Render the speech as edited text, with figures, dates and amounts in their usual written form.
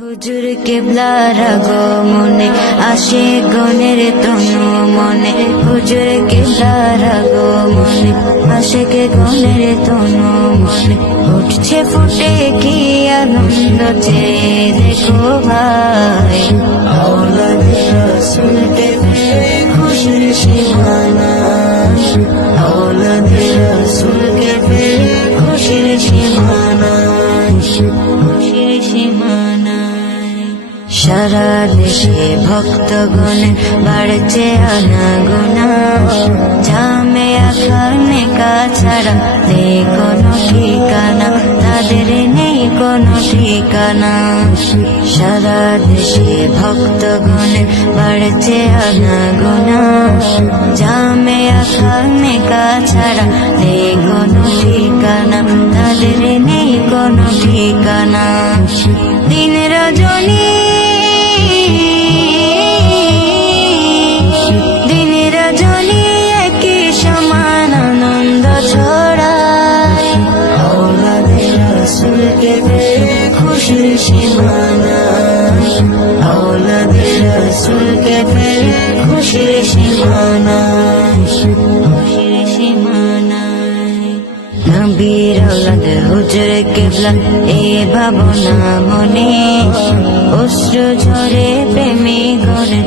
হুজুর কেবলার আগমনে আসে গণের তনু মনে, হুজুর কেবলার আগমনে আসে কে গণের তনু মনে। উঠছে ফুটে কি আনন্দ যে দেখো ভাই, আওলাদে রাসূলকে পেয়ে খুশির সীমানা, আওলাদে রাসূলকে পেয়ে খুশির সীমানা, খুশির সীমানা। সারা দেশে ভক্তগণে বাড়ছে আনাগোনা, জামেয়া খানেকা ছাড়া নেই কোনো ঠিকানা, তাদের নেই কোনো ঠিকানা। সারা দেশে ভক্তগণে বাড়ছে আনাগোনা, জামেয়া খানেকা ছাড়া নেই কোনো ঠিকানা, তাদের নেই কোনো ঠিকানা। দিন রজনী একই সমান আনন্দ ছড়ায়, আওলাদে রাসূলকে পেয়ে খুশির সীমানা, আওলাদে রাসূলকে পেয়ে খুশির সীমানা, খুশির সীমানা। নবীর আওলাদ হুজুর কেবলা এ ভাবনা মনে, অশ্রু ঝরে প্রেমী গণে